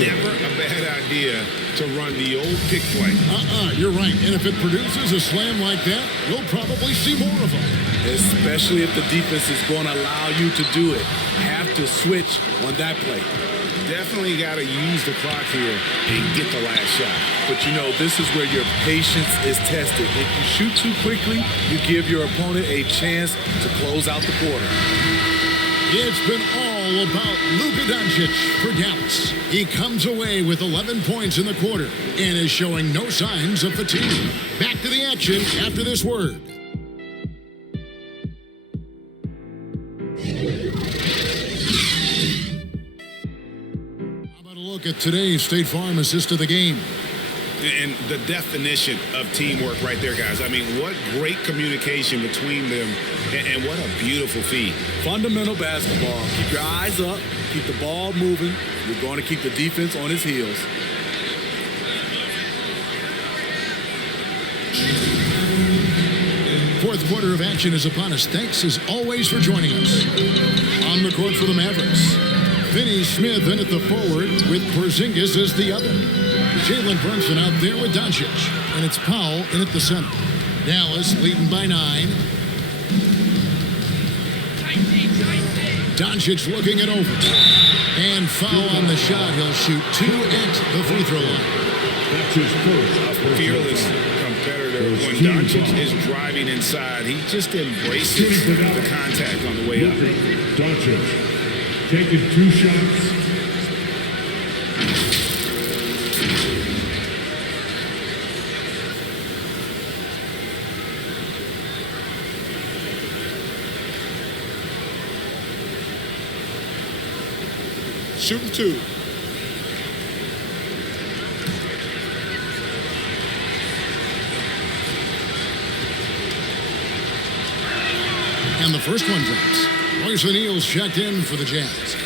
Never a bad idea to run the old pick play. You're right. And if it produces a slam like that, we'll probably see more of them. Especially if the defense is going to allow you to do it. Have to switch on that play. Definitely got to use the clock here and get the last shot. But you know, this is where your patience is tested. If you shoot too quickly, you give your opponent a chance to close out the quarter. It's been all about Luka Doncic for Dallas. He comes away with 11 points in the quarter and is showing no signs of fatigue. Back to the action after this word. How about a look at today's State Farm assist of the game? And the definition of teamwork right there, guys. I mean, what great communication between them, and what a beautiful feed. Fundamental basketball. Keep your eyes up. Keep the ball moving. You're going to keep the defense on its heels. Fourth quarter of action is upon us. Thanks as always for joining us. On the court for the Mavericks, Finney Smith in at the forward with Porzingis as the other. Jalen Brunson out there with Doncic. And it's Powell in at the center. Dallas leading by 9. Doncic looking it over. And foul on the shot. He'll shoot 2 at the free throw line. That's his first. A fearless competitor. When Doncic is driving inside, he just embraces the contact on the way up. Doncic taking 2 shots. Shooting 2. And the first one drops. Royce O'Neal's checked in for the Jazz.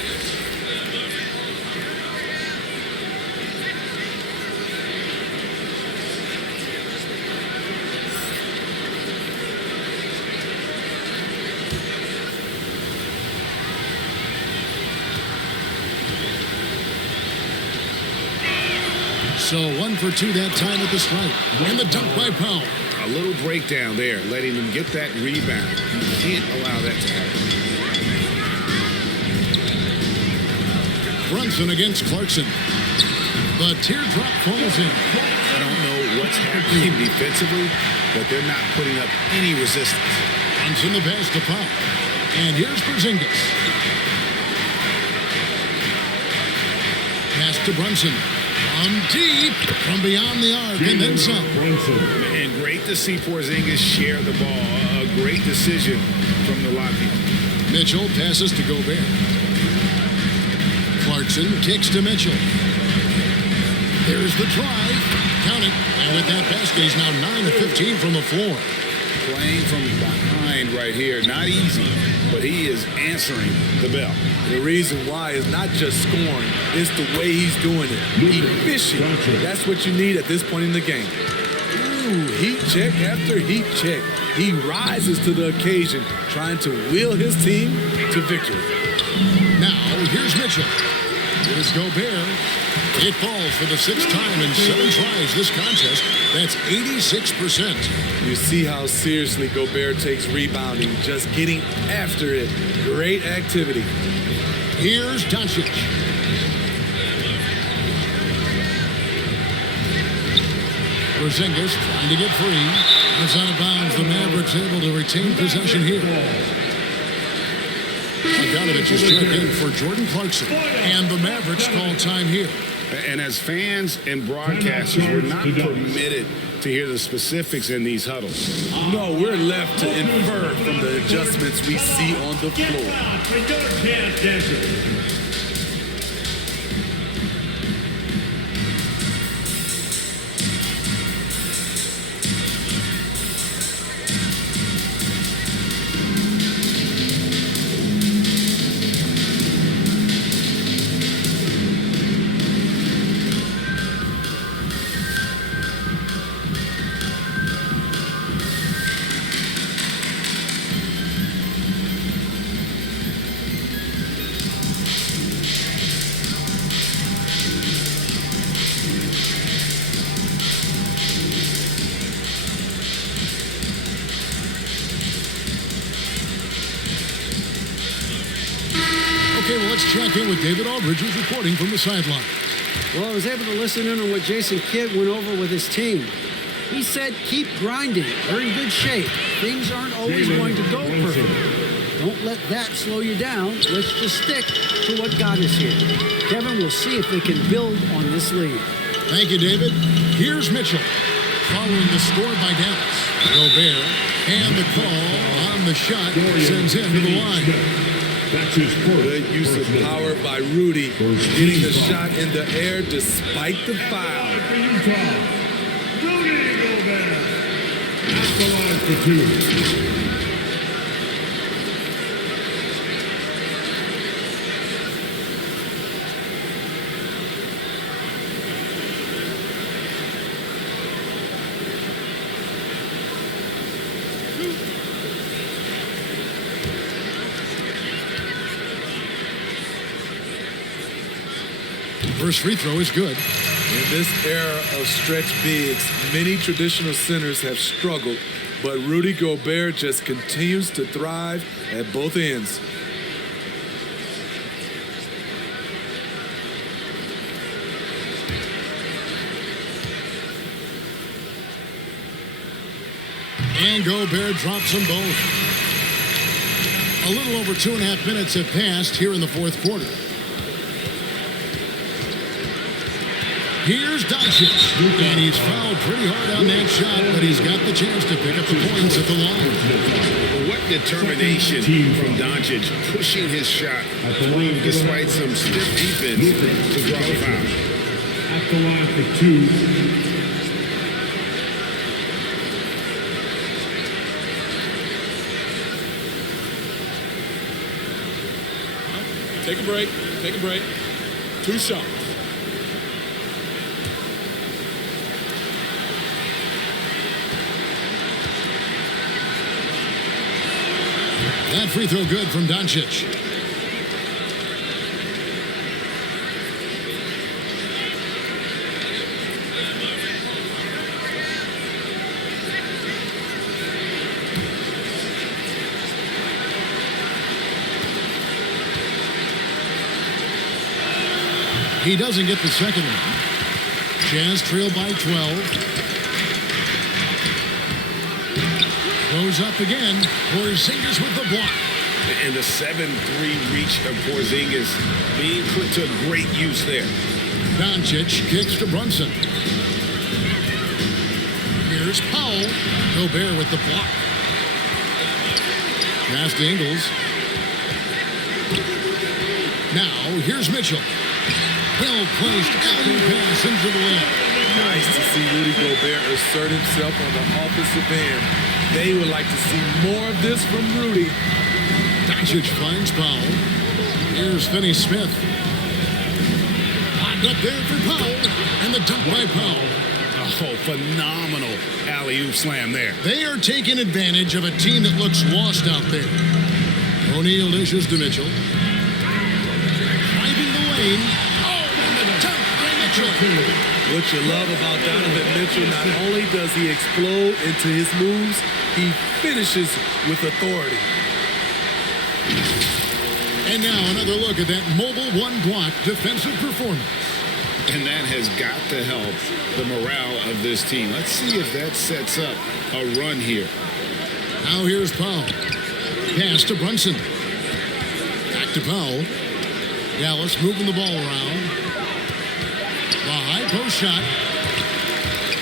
So 1 for 2 that time at the stripe. And the dunk by Powell. A little breakdown there, letting them get that rebound. You can't allow that to happen. Brunson against Clarkson. The teardrop falls in. I don't know what's happening defensively, but they're not putting up any resistance. Brunson the pass to Powell. And here's Porzingis. Pass to Brunson. On deep from beyond the arc and then some. And great to see Porzingis share the ball. A great decision from the lock people. Mitchell passes to Gobert. Clarkson kicks to Mitchell. There's the drive. Count it. And with that basket, he's now 9 of 15 from the floor. Playing from behind right here. Not easy, but he is answering the bell. The reason why is not just scoring, it's the way he's doing it. Efficient. That's what you need at this point in the game. Ooh, heat check after heat check. He rises to the occasion, trying to wheel his team to victory. Now, here's Mitchell. Here's Gobert. It falls for the 6th time in 7 tries this contest. That's 86%. You see how seriously Gobert takes rebounding, just getting after it. Great activity. Here's Doncic. Porzingis trying to get free. It's out of bounds. The Mavericks able to retain possession here. Bogdanovich is checked in for Jordan Clarkson. And the Mavericks call time here. And as fans and broadcasters, we're not permitted to hear the specifics in these huddles. No, we're left to infer from the adjustments we see on the floor. Okay, well, let's check in with David Aldridge, who's reporting from the sideline. Well, I was able to listen in on what Jason Kidd went over with his team. He said, keep grinding. They're in good shape. Things aren't always going to go perfectly. Don't let that slow you down. Let's just stick to what got us here. Kevin, we'll see if they can build on this lead. Thank you, David. Here's Mitchell. Following the score by Dallas. Gobert, and the call on the shot sends him to the line. That's his first. Good use of power by Rudy, getting the shot in the air despite the foul. Rudy Gobert at the line for two. First free throw is good. In this era of stretch bigs, many traditional centers have struggled, but Rudy Gobert just continues to thrive at both ends. And Gobert drops them both. A little over 2.5 minutes have passed here in the fourth quarter. Here's Doncic, and he's fouled pretty hard on that shot, but he's got the chance to pick up the points at the line. What determination from Doncic, pushing his shot through despite some stiff defense to draw a foul. At the line for two. Take a break. Take a break. 2 shots. That free throw good from Doncic. He doesn't get the second one. Jazz trail by 12. Goes up again. Porzingis with the block. And the 7-3 reach of Porzingis being put to great use there. Doncic kicks to Brunson. Here's Powell. Gobert with the block. Pass to Ingles. Now here's Mitchell. Well-placed alley pass into the lane. Nice to see Rudy Gobert assert himself on the offensive end. They would like to see more of this from Rudy. Doncic finds Powell. Here's Finney-Smith. Locked up there for Powell. And the dunk by Powell. Oh, phenomenal alley-oop slam there. They are taking advantage of a team that looks lost out there. O'Neal dishes to Mitchell. Driving the lane. What you love about Donovan Mitchell, not only does he explode into his moves, he finishes with authority. And now another look at that mobile one-block defensive performance. And that has got to help the morale of this team. Let's see if that sets up a run here. Now here's Powell. Pass to Brunson. Back to Powell. Dallas moving the ball around. The high post shot.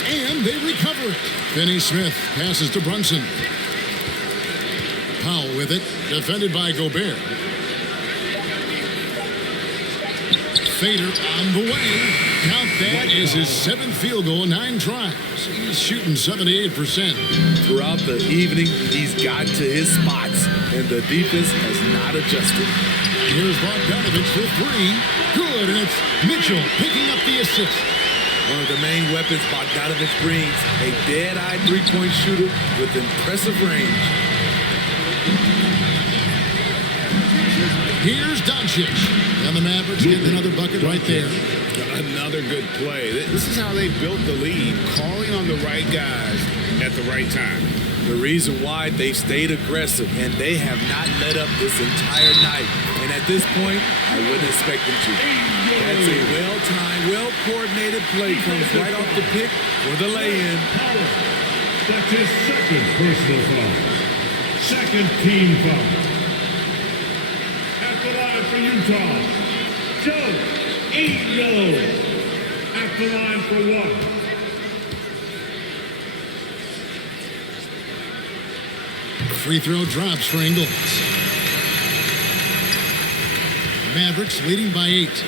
And they recover it. Finney Smith passes to Brunson. Powell with it. Defended by Gobert. Fader on the way. Count that as his 7th field goal in 9 tries. He's shooting 78%. Throughout the evening, he's gotten to his spots, and the defense has not adjusted. Here's Bogdanovich for 3. Good, and it's Mitchell picking up the assist. One of the main weapons Bogdanovich brings, a dead-eye three-point shooter with impressive range. Here's Doncic. And the Mavericks get another bucket right there. Another good play. This is how they built the lead, calling on the right guys at the right time. The reason why they've stayed aggressive, and they have not let up this entire night. And at this point, I wouldn't expect them to. That's a well-timed, well-coordinated play. Comes right off the pick for the lay-in. That's his 2nd personal foul. 2nd team foul. At the line for Utah, Joe Ingles. At the line for 1. Free throw drops for Ingles. Mavericks leading by 8.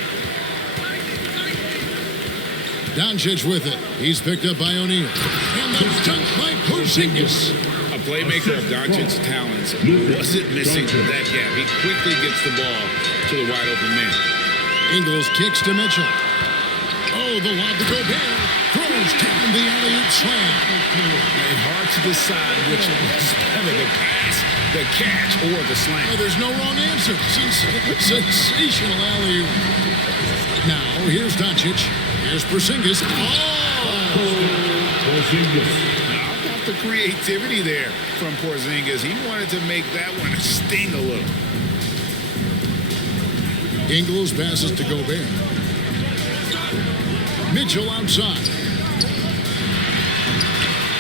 Doncic with it. He's picked up by O'Neal. And the dunk by Porzingis. A playmaker of Doncic's talents wasn't missing that gap. He quickly gets the ball to the wide open man. Ingles kicks to Mitchell. Oh, the lob to Gobert. Throws down the alley-oop slam. And hard to decide which was better, the pass, the catch, or the slam. Oh, there's no wrong answer. Sensational alley-oop. Now, here's Doncic. Here's Porzingis. Oh! Porzingis. How about the creativity there from Porzingis? He wanted to make that one sting a little. Ingles passes to Gobert. Mitchell outside.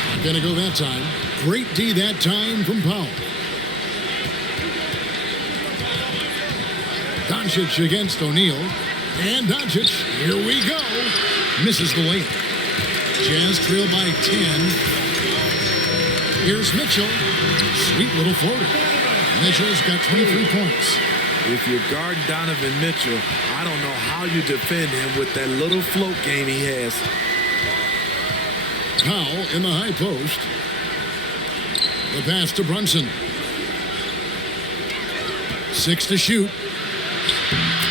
Not gonna go that time. Great D that time from Powell. Doncic against O'Neal. And Doncic, here we go. Misses the layup. Jazz trail by 10. Here's Mitchell. Sweet little floater. Mitchell's got 23 points. If you're guarding Donovan Mitchell, I don't know how you defend him with that little float game he has. Powell in the high post. The pass to Brunson. 6 to shoot.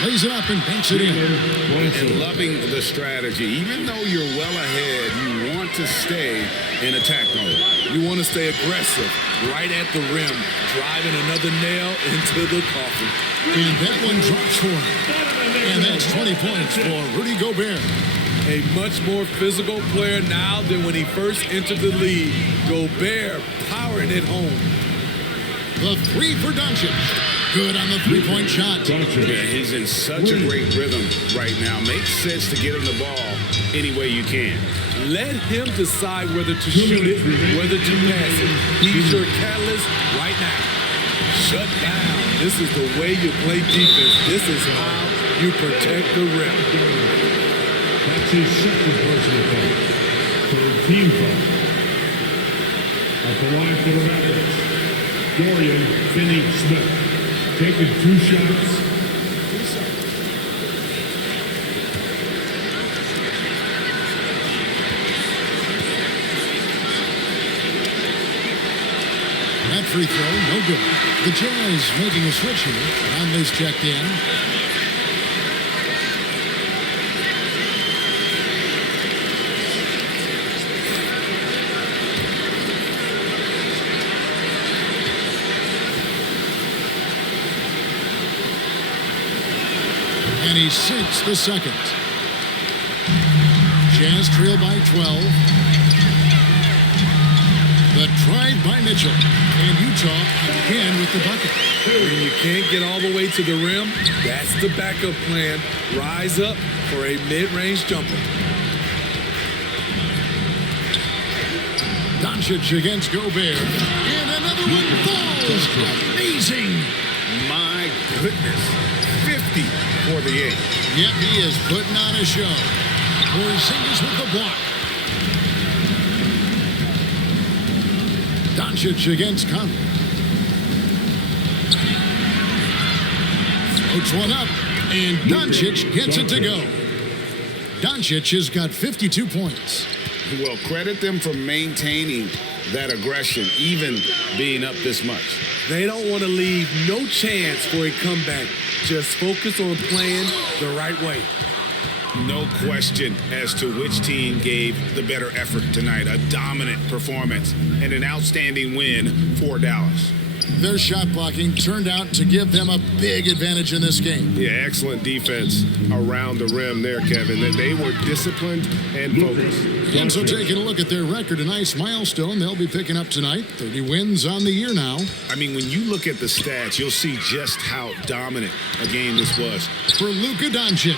Lays it up and banks it in. And loving the strategy. Even though you're well ahead, you want to stay in attack mode. You want to stay aggressive, right at the rim, driving another nail into the coffin. And that one drops for him. And that's 20 points for Rudy Gobert. A much more physical player now than when he first entered the league. Gobert powering it home. The 3 for Doncic. Good on the three-point shot. Yeah, he's in such a great rhythm right now. Makes sense to get him the ball any way you can. Let him decide whether to shoot it, whether to pass it. He's your catalyst right now. Shut down. This is the way you play defense. This is how you protect the rim. That's his 2nd personal foul. 3rd team foul. At the line for the Mavericks, Dorian Finney-Smith. Taking 2 shots. That free throw, no good. The Jazz making a switch here. Conley's checked in. And he sinks the 2nd. Jazz trail by 12. The drive by Mitchell. And Utah again with the bucket. When you can't get all the way to the rim, that's the backup plan. Rise up for a mid-range jumper. Doncic against Gobert. And another one falls. Amazing. My goodness. 50 for the 8. Yep, he is putting on a show. Porzingis with the block. Doncic against Conley. Floats one up, and Doncic gets it to go. Doncic has got 52 points. Well, credit them for maintaining that aggression, even being up this much. They don't want to leave no chance for a comeback. Just focus on playing the right way. No question as to which team gave the better effort tonight. A dominant performance and an outstanding win for Dallas. Their shot blocking turned out to give them a big advantage in this game. Yeah, excellent defense around the rim there, Kevin. They were disciplined and focused. And so taking a look at their record, a nice milestone they'll be picking up tonight. 30 wins on the year now. I mean, when you look at the stats, you'll see just how dominant a game this was. For Luka Doncic.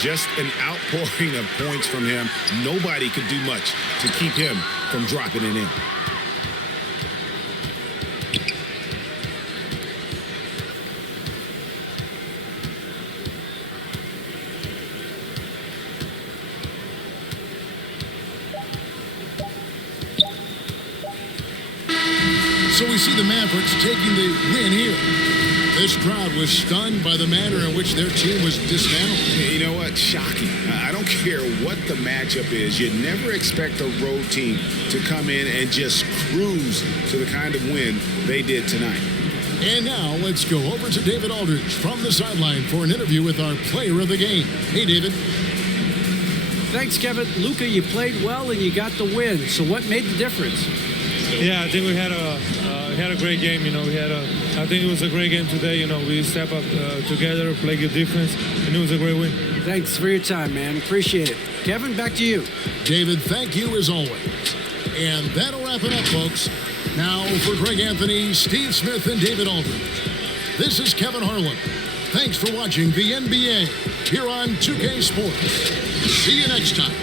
Just an outpouring of points from him. Nobody could do much to keep him from dropping it in. So we see the Mavericks taking the win here. This crowd was stunned by the manner in which their team was dismantled. You know what? Shocking. I don't care what the matchup is. You never expect a road team to come in and just cruise to the kind of win they did tonight. And now let's go over to David Aldridge from the sideline for an interview with our player of the game. Hey, David. Thanks, Kevin. Luka, you played well and you got the win. So what made the difference? Yeah, I think we had a great game. You know, I think it was a great game today. You know, we step up together, play good defense, and it was a great win. Thanks for your time, man. Appreciate it. Kevin, back to you. David, thank you as always. And that'll wrap it up, folks. Now for Greg Anthony, Steve Smith, and David Aldridge. This is Kevin Harlan. Thanks for watching the NBA here on 2K Sports. See you next time.